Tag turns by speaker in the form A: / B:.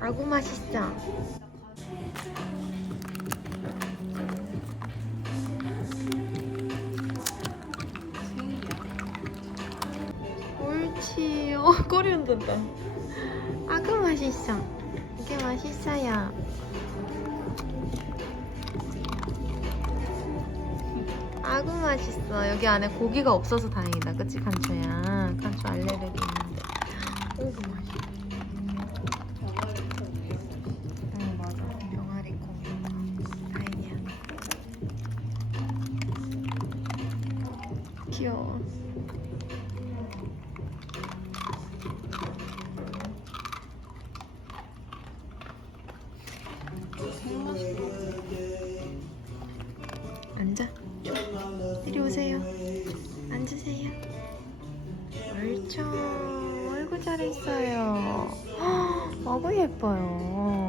A: 아구 맛있어. 옳지. 어, 꼬리 흔든다. 아구 맛있어. 이게 맛있어요. 아구 맛있어. 여기 안에 고기가 없어서 다행이다. 그치, 간초야? 간초 알레르기 있는데. 오구 맛있어. 귀여워. 앉아. 이리 오세요. 앉으세요. 옳죠. 아이고 잘했어요. 헉, 아구 예뻐요.